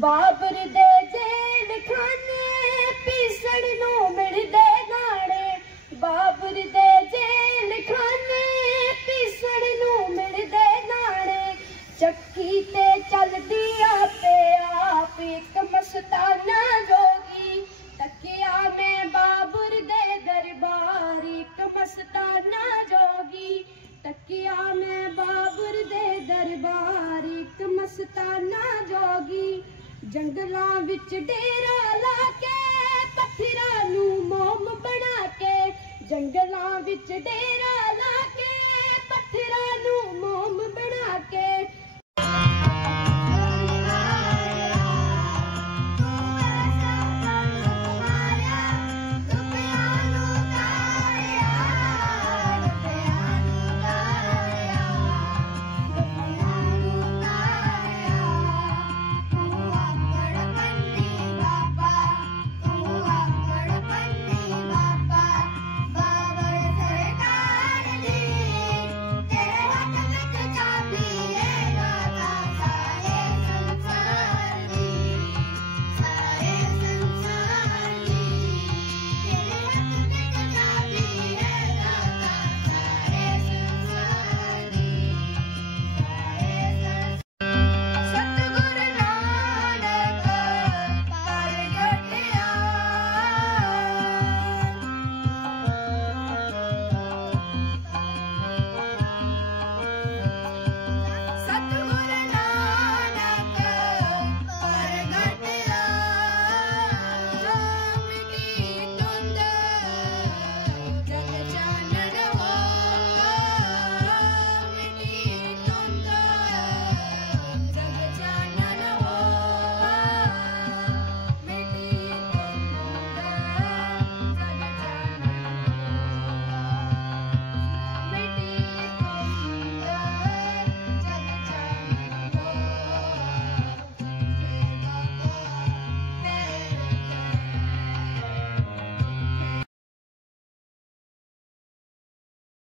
बाबर दे jail खाने पीसण नूं मिलदे गाणे। बाबर दे जेल खाने पीसण नूं मिलदे गाणे। चक्की ते चलदी आपे आप एक मस्ताना जोगी। तकिया मैं बाबर दे दरबार एक मस्ताना जोगी। तकिया मैं बाबर दे दरबार एक मस्ताना जोगी। जंगलां विच डेरा ला के पत्थरां नूं मोम बना के। जंगलां विच डेरा